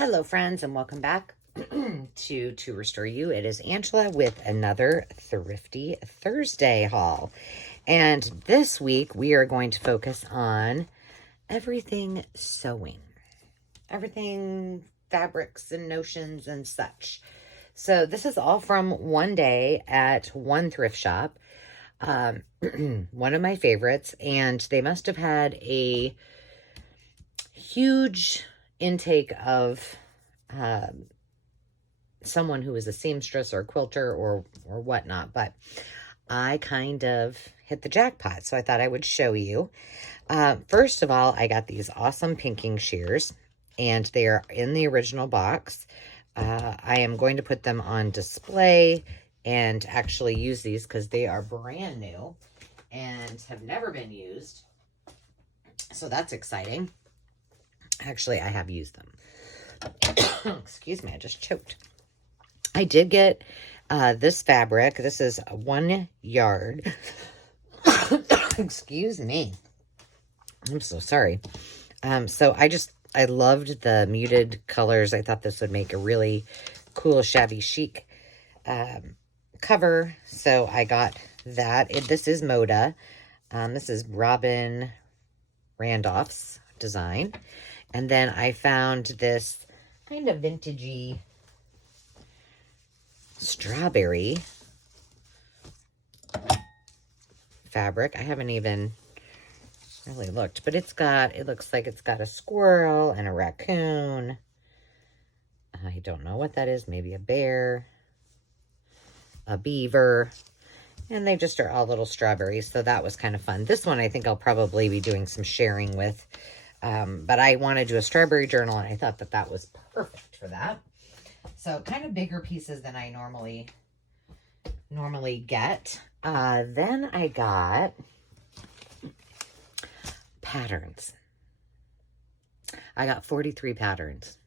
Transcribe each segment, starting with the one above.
Hello friends and welcome back to Restore You. It is Angela with another Thrifty Thursday haul. And this week we are going to focus on everything sewing. Everything fabrics and notions and such. So this is all from one day at one thrift shop. One of my favorites, and they must have had a huge intake of someone who is a seamstress or a quilter or whatnot, but I kind of hit the jackpot, so I thought I would show you. First of all, I got these awesome pinking shears, and they are in the original box. I am going to put them on display and actually use these because they are brand new and have never been used, so that's exciting. Actually, I have used them. Excuse me, I just choked. I did get this fabric. This is 1 yard. Excuse me. I'm so sorry. So I loved the muted colors. I thought this would make a really cool, shabby chic cover. So I got that. This is Moda. This is Robin Randolph's design. And then I found this kind of vintagey strawberry fabric. I haven't even really looked, but it looks like it's got a squirrel and a raccoon. I don't know what that is. Maybe a bear, a beaver, and they just are all little strawberries. So that was kind of fun. This one I think I'll probably be doing some sharing with. But I want to do a strawberry journal, and I thought that that was perfect for that. So kind of bigger pieces than I normally get. Then I got patterns. I got 43 patterns.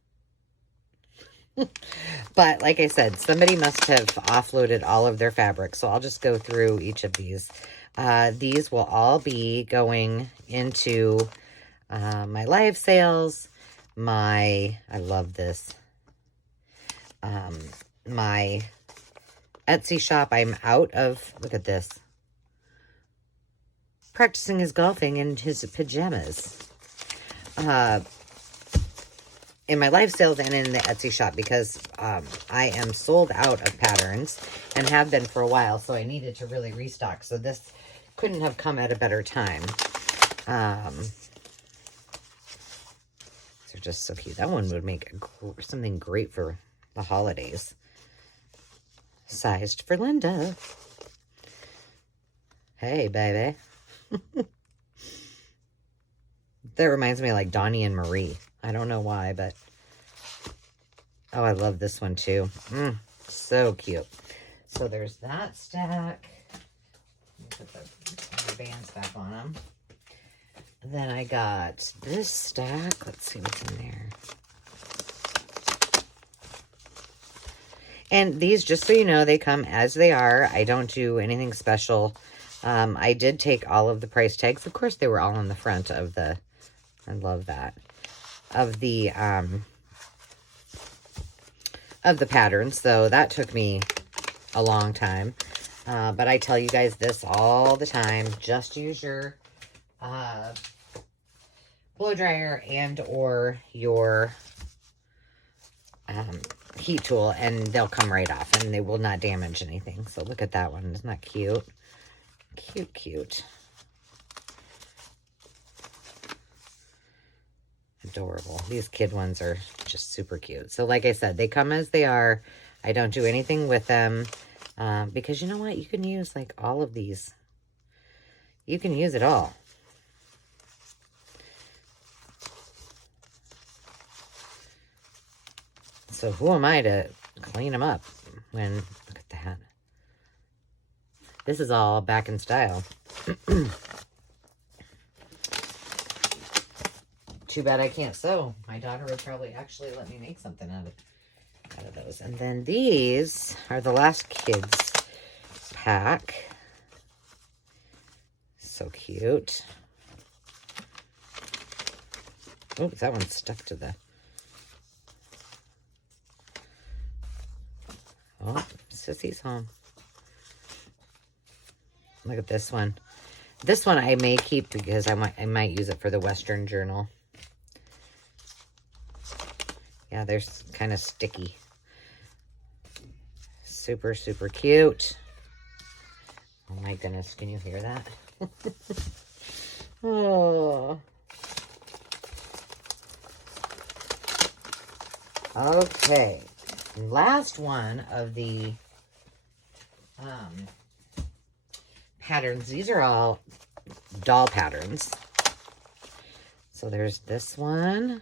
But like I said, somebody must have offloaded all of their fabric. So I'll just go through each of these. These will all be going into my live sales, I love this, my Etsy shop. I'm out of, look at this, practicing his golfing in his pajamas, in my live sales and in the Etsy shop, because I am sold out of patterns and have been for a while, so I needed to really restock. So this couldn't have come at a better time. They're just so cute. That one would make something great for the holidays. Sized for Linda. Hey, baby. That reminds me of like Donnie and Marie. I don't know why, but oh, I love this one too. So cute. So there's that stack. Put the bands back on them. Then I got this stack. Let's see what's in there. And these, just so you know, they come as they are. I don't do anything special. I did take all of the price tags. Of course, they were all on the front of the, I love that, of the patterns. So that took me a long time. But I tell you guys this all the time. Just use your blow dryer and or your heat tool, and they'll come right off and they will not damage anything. So look at that one. Isn't that cute? Cute. Adorable. These kid ones are just super cute. So like I said, they come as they are. I don't do anything with them because you know what? You can use like all of these. You can use it all. So who am I to clean them up when, look at that. This is all back in style. Too bad I can't sew. My daughter would probably actually let me make something out of those. And then these are the last kids pack. So cute. Oh, that one's stuck to the Sissy's home. Look at this one. This one I may keep because I might use it for the Western Journal. Yeah, they're kind of sticky. Super, super cute. Oh my goodness, can you hear that? Oh. Okay. Last one of the patterns. These are all doll patterns. So there's this one.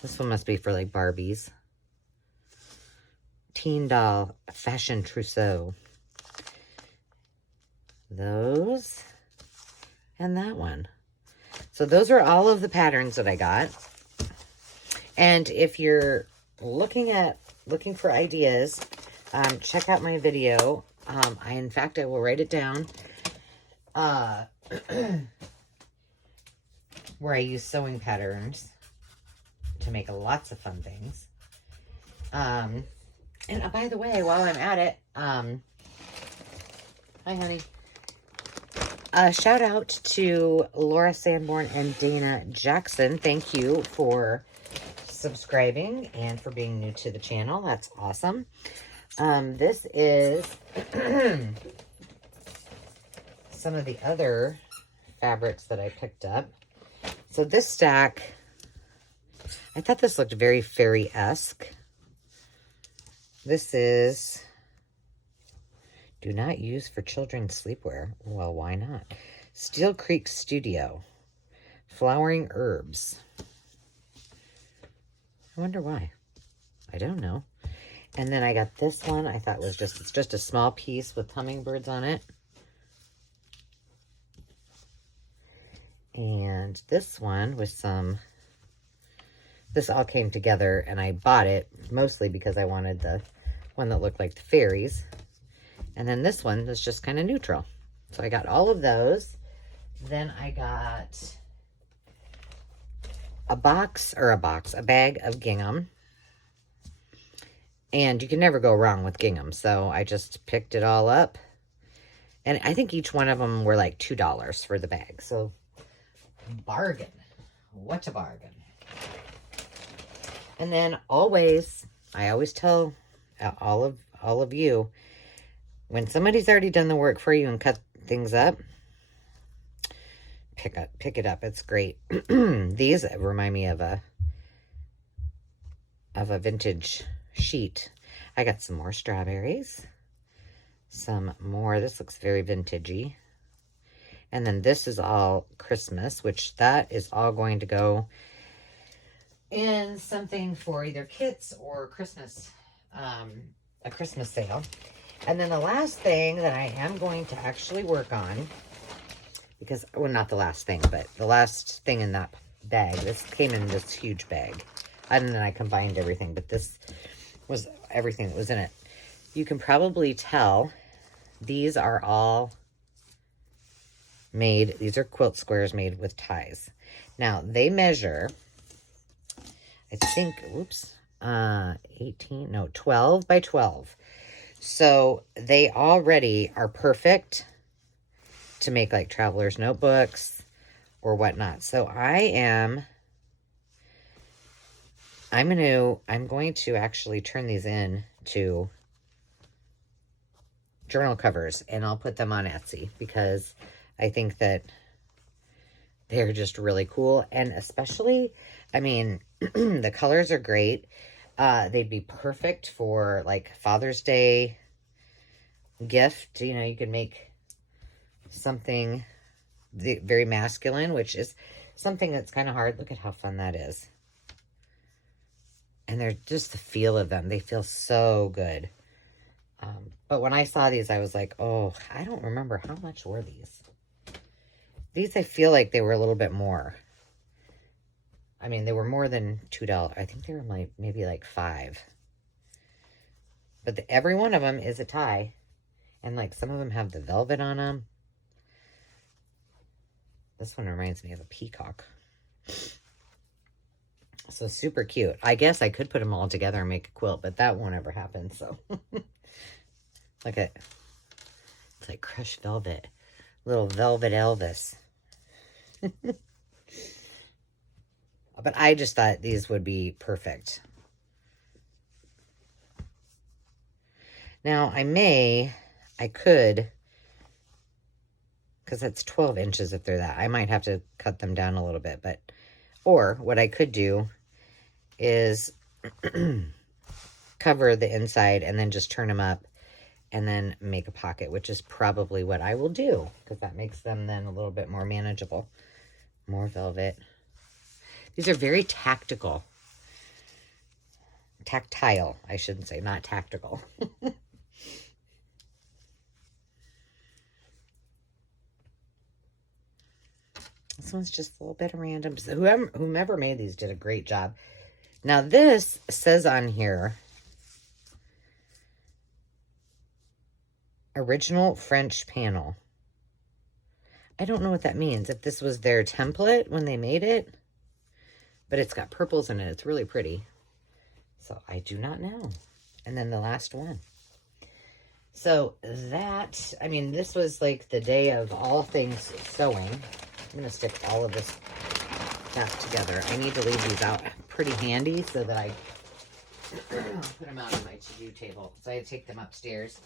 This one must be for like Barbies. Teen doll fashion trousseau. Those. And that one. So those are all of the patterns that I got. And if you're looking for ideas, check out my video. In fact, I will write it down. Where I use sewing patterns to make lots of fun things. And by the way, while I'm at it, hi honey. Shout out to Laura Sanborn and Dana Jackson. Thank you for subscribing and for being new to the channel. That's awesome. This is some of the other fabrics that I picked up. So this stack, I thought this looked very fairy-esque. This is do not use for children's sleepwear. Well, why not? Steel Creek Studio. Flowering herbs. I wonder why. I don't know. And then I got this one. I thought was it's just a small piece with hummingbirds on it. And this one with this all came together and I bought it mostly because I wanted the one that looked like the fairies. And then this one was just kind of neutral. So I got all of those. Then I got a bag of gingham. And you can never go wrong with gingham. So I just picked it all up. And I think each one of them were like $2 for the bag. So bargain. What a bargain. And then I always tell all of you, when somebody's already done the work for you and cut things up, pick it up. It's great. These remind me of a vintage sheet. I got some more strawberries. Some more. This looks very vintagey. And then this is all Christmas, which that is all going to go in something for either kits or Christmas, a Christmas sale. And then the last thing that I am going to actually work on, because, well, not the last thing, but the last thing in that bag, this came in this huge bag. And then I combined everything, but this was everything that was in it. You can probably tell these are all made, these are quilt squares made with ties. Now, they measure, I think, 12 by 12. So they already are perfect to make like traveler's notebooks or whatnot. So I'm going to actually turn these in to journal covers, and I'll put them on Etsy because I think that they're just really cool. And especially, I mean, the colors are great. They'd be perfect for like Father's Day gift. You know, you could make something very masculine, which is something that's kind of hard. Look at how fun that is. And they're just the feel of them. They feel so good. But when I saw these, I was like, oh, I don't remember. How much were these? These, I feel like they were a little bit more. I mean, they were more than $2. I think they were maybe like $5. But every one of them is a tie. And like some of them have the velvet on them. This one reminds me of a peacock. So super cute. I guess I could put them all together and make a quilt, but that won't ever happen. So look at, it's like crushed velvet. Little velvet Elvis. But I just thought these would be perfect. Now I could, because that's 12 inches if they're that. I might have to cut them down a little bit, but, or what I could do is cover the inside and then just turn them up and then make a pocket, which is probably what I will do, because that makes them then a little bit more manageable. More velvet. These are very tactile, I shouldn't say, not tactical. This one's just a little bit of random. So whomever made these did a great job. Now this says on here, original French panel. I don't know what that means. If this was their template when they made it, but it's got purples in it. It's really pretty. So I do not know. And then the last one. So that, I mean, this was like the day of all things sewing. I'm going to stick all of this stuff together. I need to leave these out pretty handy so that I put them out on my to-do table. So I take them upstairs.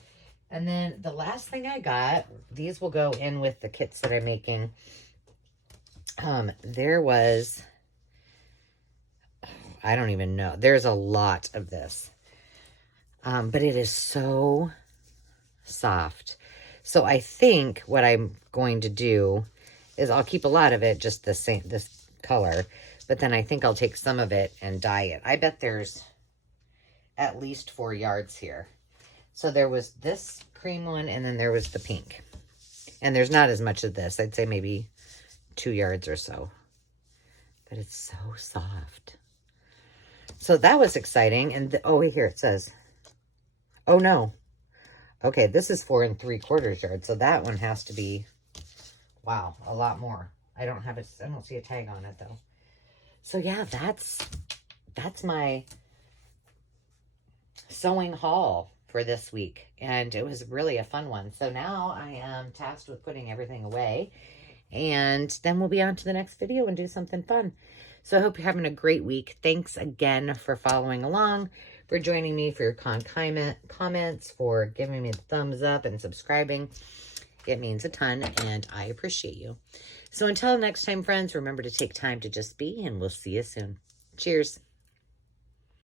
And then the last thing I got, these will go in with the kits that I'm making. There was, I don't even know. There's a lot of this. But it is so soft. So I think what I'm going to do is I'll keep a lot of it just the same, this color. But then I think I'll take some of it and dye it. I bet there's at least 4 yards here. So there was this cream one, and then there was the pink. And there's not as much of this. I'd say maybe 2 yards or so. But it's so soft. So that was exciting. And oh, here it says, oh no. Okay, this is 4 3/4 yards. So that one has to be, wow, a lot more. I don't see a tag on it though. So yeah, that's my sewing haul for this week, and it was really a fun one. So now I am tasked with putting everything away, and then we'll be on to the next video and do something fun. So I hope you're having a great week. Thanks again for following along, for joining me, for your comments, for giving me the thumbs up and subscribing. It means a ton, and I appreciate you. So until next time, friends, remember to take time to just be, and we'll see you soon. Cheers.